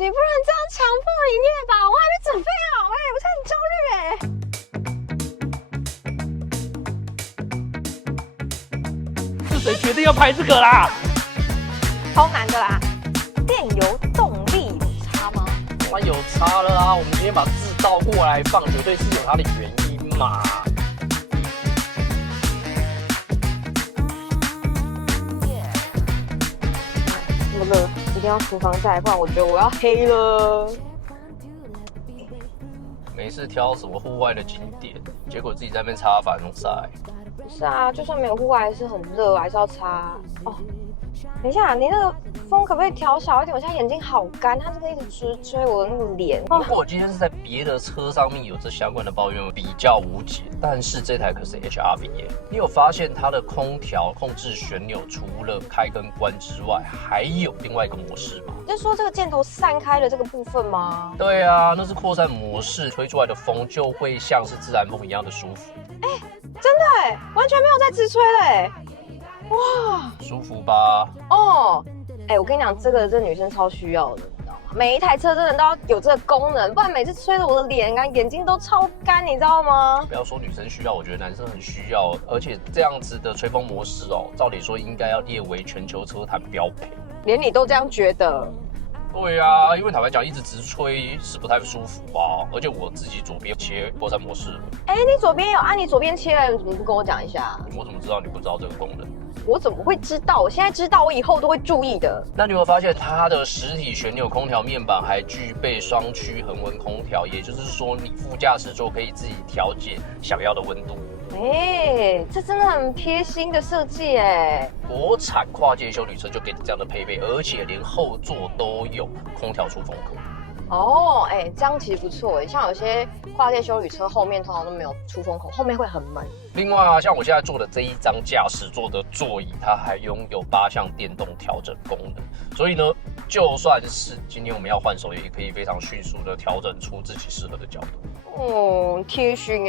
你不能这样强迫你念吧？我还没准备好我现是谁决定要拍这个啦？超难的啦！电油动力有差吗？当然有差了啊！我们今天把字倒过来放，绝对是有它的原因嘛。这么热，一定要厨房在，不然我觉得我要黑了。没事挑什么户外的景点，结果自己在那边擦防晒。不是啊，就算没有户外，还是很热，还是要擦。哦，等一下，你那个风可不可以调小一点？我现在眼睛好干，它这个一直追我的那个脸。如果我今天是在别的车上面有这相关的抱怨，比较无解。但是这台可是 HRV 耶，你有发现它的空调控制旋钮除了开跟关之外，还有另外一个模式吗？你是说这个箭头散开的这个部分吗？对啊，那是扩散模式，吹出来的风就会像是自然风一样的舒服。真的完全没有在直吹嘞。哇，舒服吧？哦，我跟你讲，这女生超需要的，你知道吗？每一台车真的都要有这个功能，不然每次吹着我的脸干，眼睛都超干，你知道吗？不要说女生需要，我觉得男生很需要，而且这样子的吹风模式哦，照理说应该要列为全球车坛标配。连你都这样觉得？对啊，因为坦白讲，一直直吹是不太舒服啊，而且我自己左边切扩散模式。你左边有你左边切了，你怎么不跟我讲一下？我怎么知道你不知道这个功能？我怎么会知道？我现在知道，我以后都会注意的。那你有没有发现它的实体旋钮空调面板还具备双区恒温空调，也就是说你副驾驶座可以自己调节想要的温度。这真的很贴心的设计国产跨界休旅车就给你这样的配备，而且连后座都有空调出风口。这样其实不错像有些跨界休旅车后面通常都没有出风口，后面会很闷。另外啊，像我现在坐的这一张驾驶座的座椅，它还拥有8项电动调整功能，所以呢，就算是今天我们要换手，也可以非常迅速的调整出自己适合的角度。贴心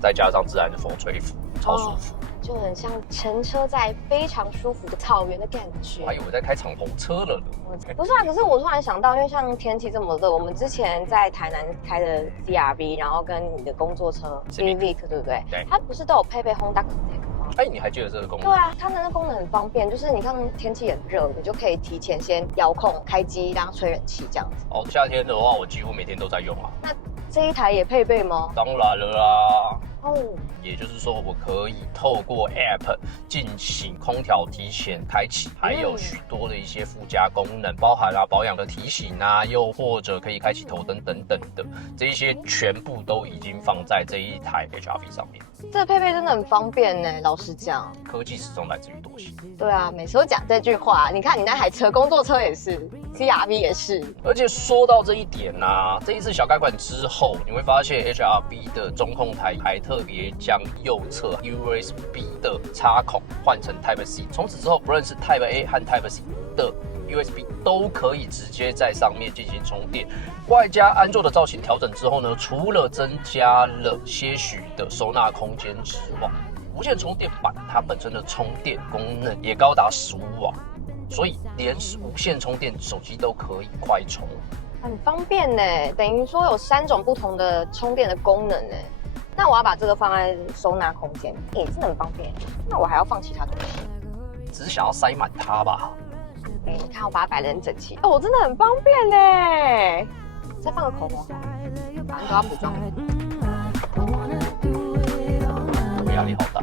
再加上自然的风吹拂，超舒服。就很像乘车在非常舒服的草原的感觉。我还以为在开敞篷车了呢。不是啊，可是我突然想到，因为像天气这么热，我们之前在台南开的 CRV， 然后跟你的工作车 Civic 对不对？对。它不是都有配备 Honda Connect 吗？你还记得这个功能？对啊，它的那功能很方便，就是你看天气很热，你就可以提前先遥控开机，然后吹冷气这样子。夏天的话，我几乎每天都在用啊。那这一台也配备吗？当然了啦。也就是说，我可以透过 App 进行空调提前开启，还有许多的一些附加功能，包含保养的提醒啊，又或者可以开启头灯等等的，这一些全部都已经放在这一台 HRV 上面。这个配备真的很方便老实讲，科技始终来自于惰性。对啊，每次都讲这句话。你看你那台车，工作车也是 ，CRV 也是。而且说到这一点这一次小改款之后，你会发现 HRV 的中控台还特别将右侧 USB 的插孔换成 Type C， 从此之后，不论是 Type A 和 Type C 的 USB 都可以直接在上面进行充电。外加安座的造型调整之后呢，除了增加了些许的收纳空间之外，无线充电板它本身的充电功能也高达15瓦，所以连无线充电手机都可以快充，很方便等于说有3种不同的充电的功能那我要把这个放在收纳空间，真的很方便。那我还要放其他东西？只是想要塞满它吧？你看我把它摆得很整齐，真的很方便再放个口红，反正都要补妆。压力好大。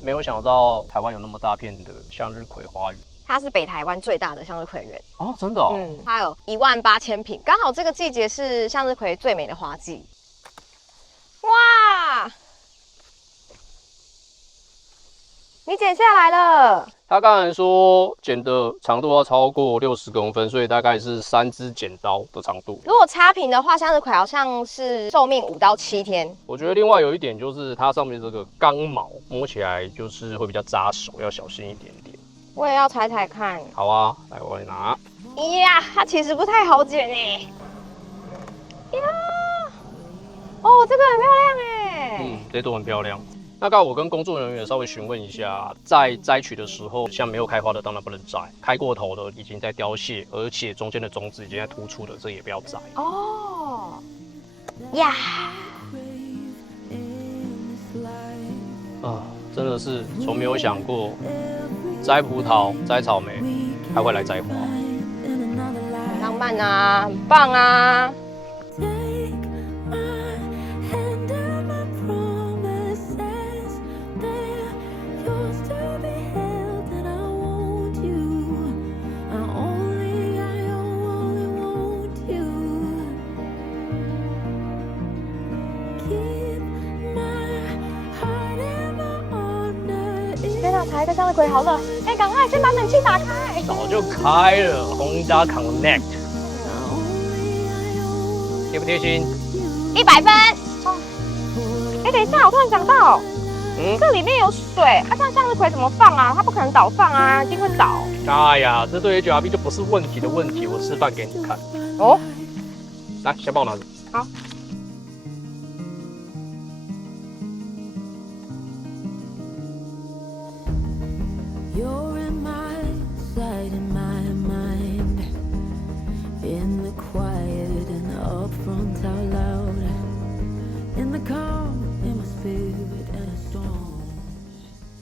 没有想到台湾有那么大片的向日葵花园，它是北台湾最大的向日葵园真的它有18000坪，刚好这个季节是向日葵最美的花季。哇，你剪下来了。他刚才说剪的长度要超过60公分，所以大概是3支剪刀的长度。如果插平的话，向日葵好像是寿命5到7天。我觉得另外有一点就是它上面这个钢毛摸起来就是会比较扎手，要小心一点点。我也要踩踩看。好啊，来我来拿。呀，它其实不太好剪哎。呀，哦，这个很漂亮哎。这朵很漂亮。那刚好我跟工作人员稍微询问一下，在摘取的时候，像没有开花的当然不能摘，开过头的已经在凋谢，而且中间的种子已经在突出了，这也不要摘。哦，呀，真的是从没有想过，摘葡萄、摘草莓，还会来摘花，很浪漫啊，很棒啊。踩一个向日葵好了，哎，赶快先把冷气打开。早就开了，Honda Connect， 贴不贴心？100分。哦，哎，等一下，我突然想到，这里面有水，这样向日葵怎么放啊？它不可能倒放啊，一定会倒。哎呀，这对 HRB 就不是问题的问题，我示范给你看。哦，来，先帮我拿着。好。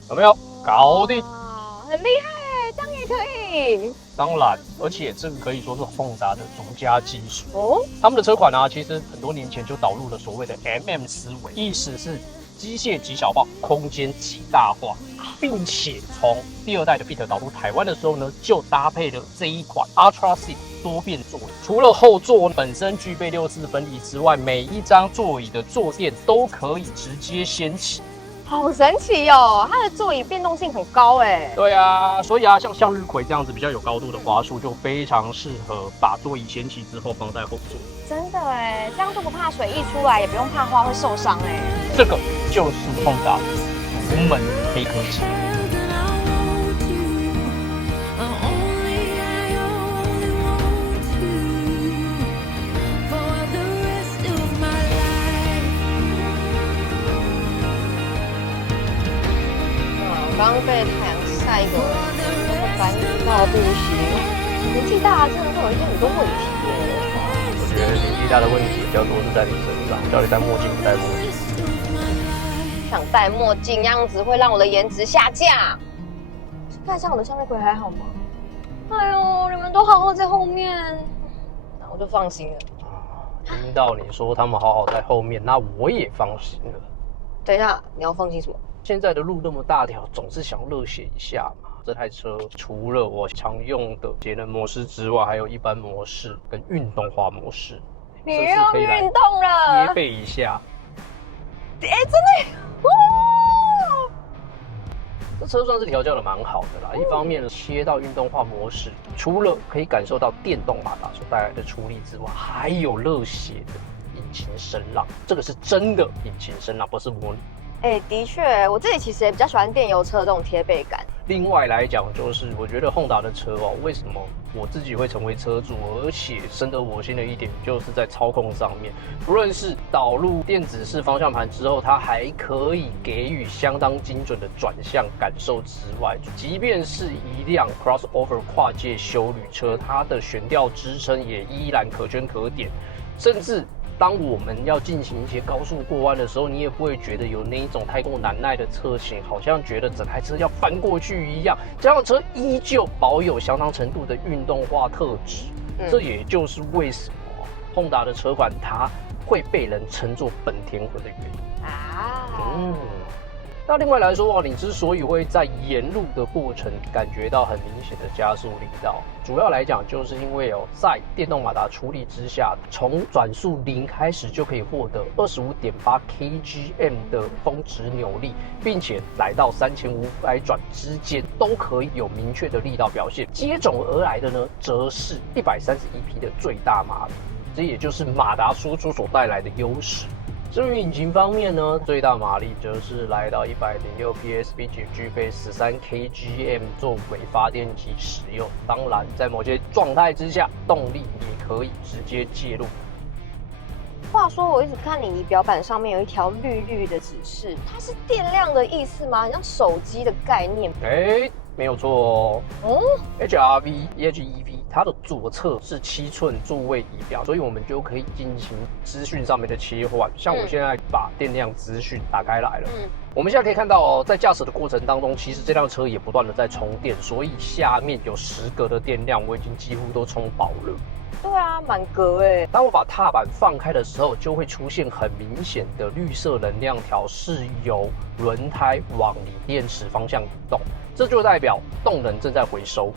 有没有搞定？很厉害，这样也可以。当然，而且这个可以说是Honda的独家技术哦。他们的车款其实很多年前就导入了所谓的 MM 思维，意思是机械极小化，空间极大化，并且从第2代的 Fit 导入台湾的时候呢，就搭配了这一款 Ultra Seat 多变座椅。除了后座本身具备6次分离之外，每一张座椅的坐垫都可以直接掀起。好神奇哦！它的座椅变动性很高哎。对啊，所以像向日葵这样子比较有高度的花束，就非常适合把座椅掀起之后放在后座。真的哎，这样就不怕水溢出来，也不用怕花会受伤哎。这个就是Honda独门黑科技。刚被太阳晒个烦到不行，年纪大真的会有一些很多问题耶。我觉得年纪大的问题比较多是在你身上，叫你戴墨镜不戴墨镜。想戴墨镜，样子会让我的颜值下降。看上我的向日葵还好吗？哎呦，你们都好好在后面，那我就放心了。听到你说他们好好在后面，那我也放心了。等一下，你要放心什么？现在的路那么大条，总是想热血一下嘛。这台车除了我常用的节能模式之外，还有一般模式跟运动化模式。你要运动了，贴背一下。哎，真的，哇！这车算是调教的蛮好的啦。一方面切到运动化模式，除了可以感受到电动马达所带来的出力之外，还有热血的引擎声浪。这个是真的引擎声浪，不是模拟。哎，的确，我自己其实也比较喜欢电油车这种贴背感。另外来讲，就是我觉得Honda的车为什么我自己会成为车主，而且深得我心的一点，就是在操控上面，不论是导入电子式方向盘之后，它还可以给予相当精准的转向感受之外，即便是一辆 crossover 跨界休旅车，它的悬吊支撑也依然可圈可点，甚至当我们要进行一些高速过弯的时候，你也不会觉得有那一种太过难耐的侧倾，好像觉得整台车要翻过去一样。这辆车依旧保有相当程度的运动化特质，这也就是为什么Honda的车款它会被人称作本田魂的原因啊。那另外来说你之所以会在沿路的过程感觉到很明显的加速力道，主要来讲就是因为在电动马达处理之下，从转速0开始就可以获得25.8 kgm 的峰值扭力，并且来到3500转之间都可以有明确的力道表现。接踵而来的呢，则是131匹的最大马力，这也就是马达输出所带来的优势。至于引擎方面呢，最大马力则是来到106 PS， 并且具备13 kgm 作为发电机使用。当然，在某些状态之下，动力也可以直接介入。话说，我一直看你仪表板上面有一条绿绿的指示，它是电量的意思吗？很像手机的概念。没有错哦。HRV EHEV 它的左侧是7寸座位仪表，所以我们就可以进行资讯上面的切换。像我现在把电量资讯打开来了，我们现在可以看到在驾驶的过程当中，其实这辆车也不断的在充电，所以下面有10格的电量，我已经几乎都充饱了。对啊，满格哎。当我把踏板放开的时候，就会出现很明显的绿色能量条，是由轮胎往锂电池方向移动，这就代表动能正在回收。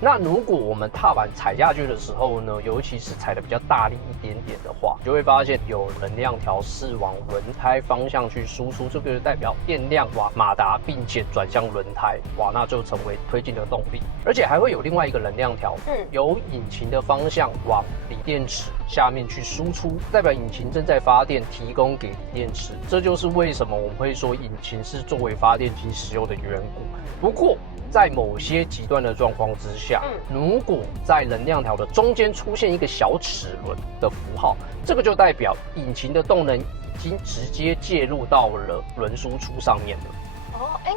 那如果我们踏板踩下去的时候呢，尤其是踩的比较大力一点点的话，就会发现有能量条是往轮胎方向去输出，这个就代表电量往马达，并且转向轮胎，哇，那就成为推进的动力。而且还会有另外一个能量条，由引擎的方向往锂电池下面去输出，代表引擎正在发电，提供给锂电池。这就是为什么我们会说引擎是作为发电机使用的缘故。不过在某些极端的状况之下，如果在能量条的中间出现一个小齿轮的符号，这个就代表引擎的动能已经直接介入到了轮输出上面了。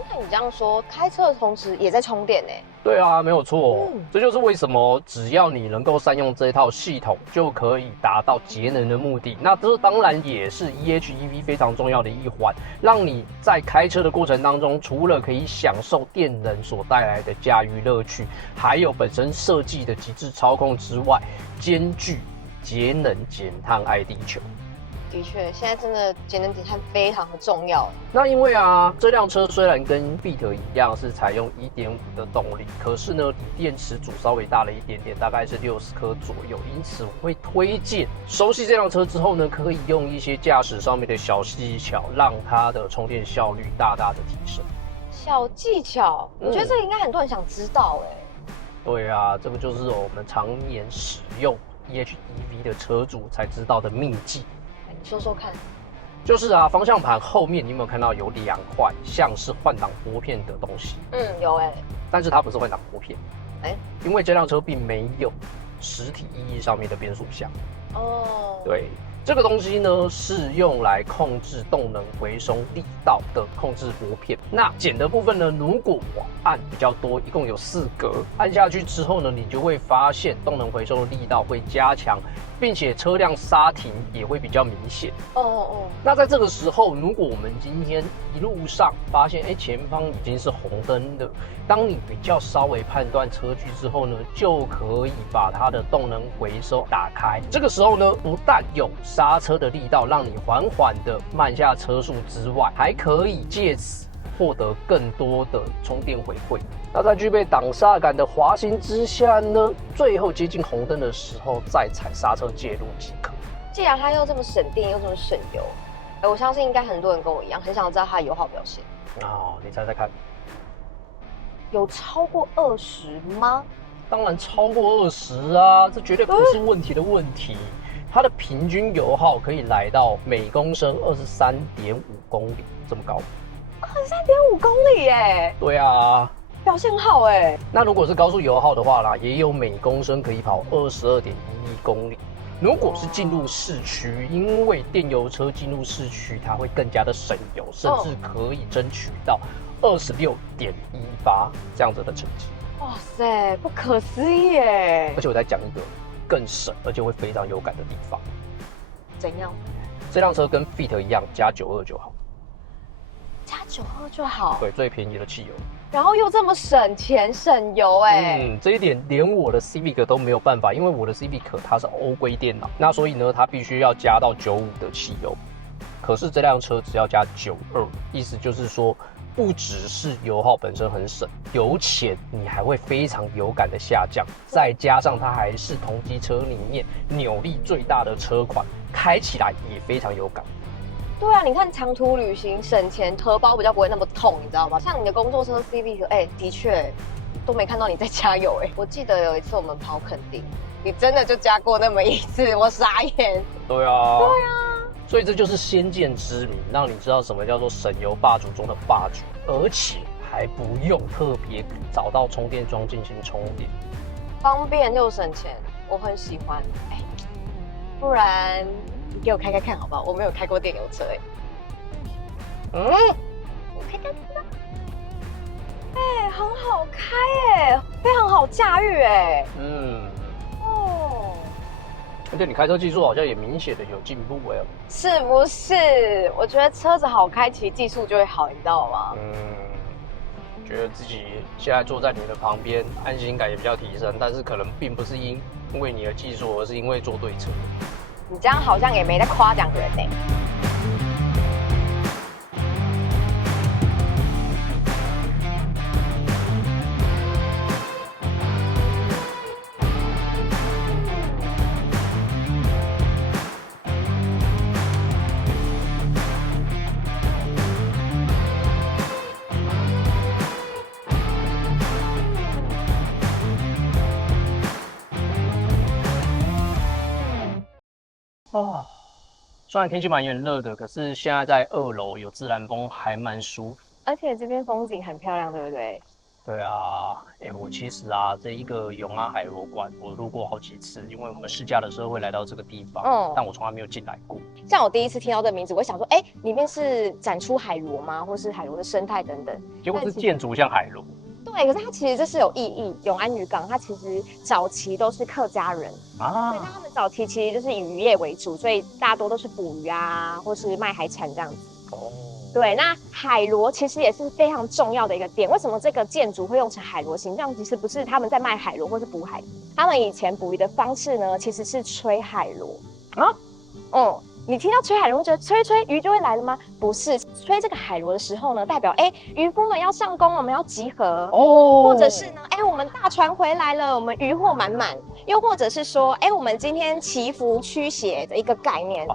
那你这样说，开车的同时也在充电欸？对啊，没有错。这就是为什么只要你能够善用这套系统，就可以达到节能的目的。那这当然也是 EHEV 非常重要的一环，让你在开车的过程当中，除了可以享受电能所带来的驾驭乐趣，还有本身设计的极致操控之外，兼具节能减碳爱地球。的确，现在真的节能减碳非常的重要。那因为这辆车虽然跟 Beat 一样是采用 1.5 的动力，可是呢，锂电池组稍微大了一点点，大概是60颗左右。因此，我会推荐熟悉这辆车之后呢，可以用一些驾驶上面的小技巧，让它的充电效率大大的提升。小技巧，我觉得这个应该很多人想知道对啊，这个就是我们常年使用 EHEV 的车主才知道的秘技。你说说看。就是方向盘后面你有没有看到有2块像是换挡拨片的东西？有但是它不是换挡拨片，因为这辆车并没有实体意义上面的变速箱。对，这个东西呢是用来控制动能回收力道的控制拨片。那减的部分呢，如果我按比较多，一共有4格，按下去之后呢，你就会发现动能回收的力道会加强，并且车辆刹停也会比较明显。那在这个时候，如果我们今天一路上发现前方已经是红灯的，当你比较稍微判断车距之后呢，就可以把它的动能回收打开。这个时候呢，不但有刹车的力道让你缓缓的慢下车速之外，还可以借此获得更多的充电回馈。那在具备挡煞感的滑行之下呢，最后接近红灯的时候再踩刹车介入即可。既然它又这么省电又这么省油，我相信应该很多人跟我一样，很想知道它的油耗表现。你猜猜看，有超过20吗？当然超过20啊，这绝对不是问题的问题。它的平均油耗可以来到每公升23.5公里，这么高。23.5公里耶！对啊，表现很好哎。那如果是高速油耗的话啦，也有每公升可以跑22.11公里。如果是进入市区，因为电油车进入市区，它会更加的省油，甚至可以争取到26.18这样子的成绩。哇塞，不可思议耶！而且我再讲一个更省，而且会非常有感的地方。怎样？这辆车跟 Fit 一样，加92就好。加92就好？对，最便宜的汽油。然后又这么省钱省油这一点连我的 Civic 都没有办法，因为我的 Civic 它是欧规电脑，那所以呢，它必须要加到95的汽油。可是这辆车只要加92，意思就是说，不只是油耗本身很省，油钱你还会非常有感的下降，再加上它还是同级车里面扭力最大的车款，开起来也非常有感。对啊，你看长途旅行省钱，荷包比较不会那么痛，你知道吗？像你的工作车 Civic，的确都没看到你在加油我记得有一次我们跑垦丁，你真的就加过那么一次，我傻眼。对啊，所以这就是先见之明，让你知道什么叫做省油霸主中的霸主，而且还不用特别找到充电桩进行充电，方便又省钱，我很喜欢。不然你给我开开看好不好？我没有开过电油车我开开看。很好开非常好驾驭而且你开车技术好像也明显的有进步是不是？我觉得车子好开，其实技术就会好，你知道吗？觉得自己现在坐在你的旁边，安心感也比较提升，但是可能并不是因为你的技术，而是因为坐对车。你这样好像也没在夸奖人虽然天气蛮炎热的，可是现在在2楼有自然风，还蛮舒服。而且这边风景很漂亮，对不对？对啊，我其实这一个永安海螺馆我路过好几次，因为我们试驾的时候会来到这个地方，但我从来没有进来过。像我第一次听到这个名字，我想说，里面是展出海螺吗？或是海螺的生态等等？结果是建筑像海螺。对，可是它其实这是有意义。永安渔港它其实早期都是客家人对，那他们早期其实就是以渔业为主，所以大多都是捕鱼或是卖海产这样子。对，那海螺其实也是非常重要的一个点。为什么这个建筑会用成海螺形状？其实不是他们在卖海螺或是捕海，他们以前捕鱼的方式呢，其实是吹海螺你听到吹海螺，会觉得吹鱼就会来了吗？不是，吹这个海螺的时候呢，代表渔夫们要上工，我们要集合或者是呢，我们大船回来了，我们渔获满满，又或者是说，我们今天祈福驱邪的一个概念。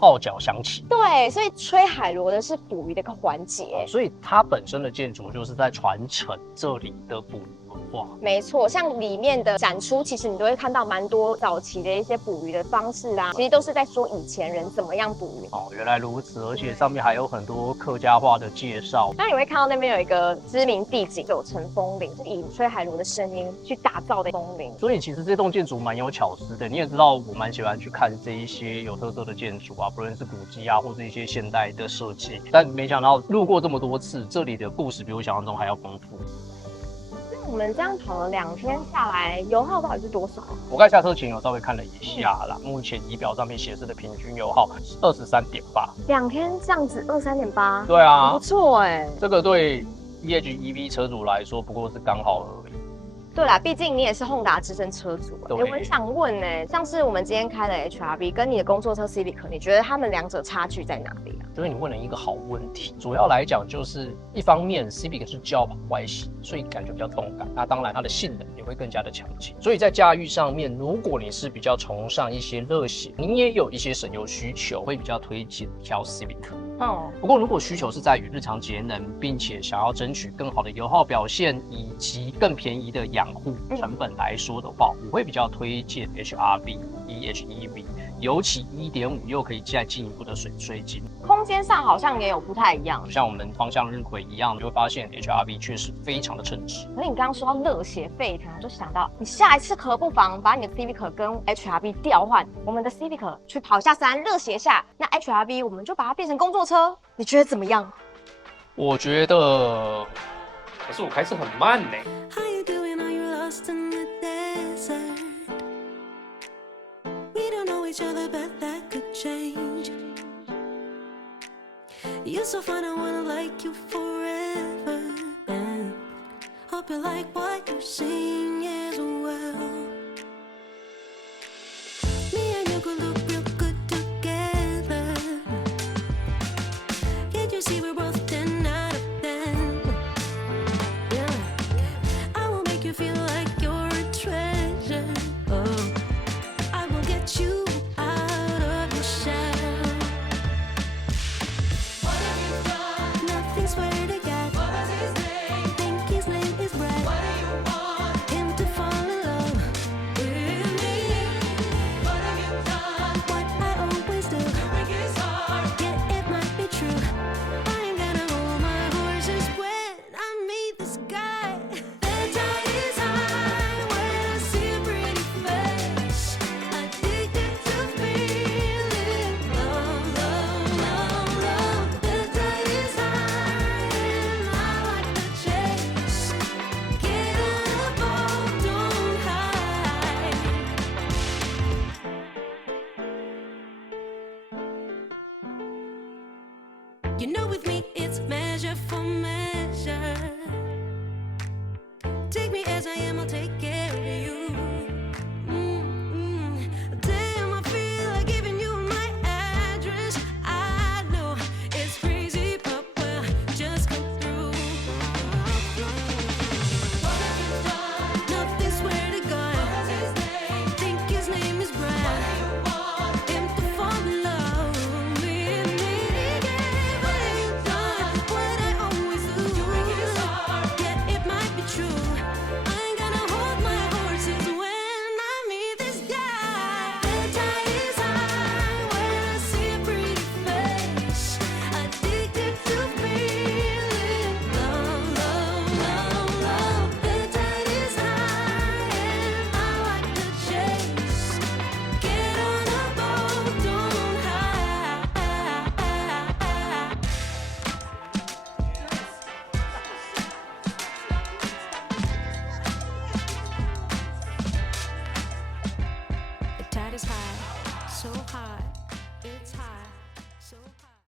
号角响起，对，所以吹海螺的是捕鱼的一个环节，所以它本身的建筑就是在传承这里的捕鱼文化。没错，像里面的展出，其实你都会看到蛮多早期的一些捕鱼的方式其实都是在说以前人怎么样捕鱼。原来如此，而且上面还有很多客家话的介绍。那你会看到那边有一个知名地景九层风铃，是以吹海螺的声音去打造的风铃。所以其实这栋建筑蛮有巧思的，你也知道我蛮喜欢去看这一些有特色的建筑不论是古迹或是一些现代的设计，但没想到路过这么多次，这里的故事比我想象中还要丰富。我们这样跑了2天下来，油耗到底是多少？我刚下车前有稍微看了一下啦，目前仪表上面显示的平均油耗23.8。2天这样子23.8，对啊，不错这个对 EHEV 车主来说不过是刚好而已。对啦，毕竟你也是Honda资深车主我很想问像是我们今天开的 HRV 跟你的工作车 Civic， 你觉得他们两者差距在哪里所以你问了一个好问题，主要来讲就是一方面 Civic 是轿跑外形，所以感觉比较动感，那当然它的性能也会更加的强劲，所以在驾驭上面，如果你是比较崇尚一些热血，你也有一些省油需求，会比较推荐挑 Civic。不过如果需求是在于日常节能，并且想要争取更好的油耗表现以及更便宜的养护成本来说的话，我会比较推荐 HRV、EHEV， 尤其 1.5 又可以再进一步的水吹金，空间上好像也有不太一样，像我们方向日晷一样，你会发现 HRV 确实非常的称职。可是你刚刚说到热血沸腾，我就想到你下一次可不妨把你的 Civic 跟 HRV 调换，我们的 Civic 去跑下山热血下，那 HRV 我们就把它变成工作车，你觉得怎么样？我觉得，可是我开车很慢呢。You're so fine, I wanna like you forever. And hope you like what you sing as well. Me and you could look real good together. You know, with me, it's measure for measure. Take me as I am, I'll take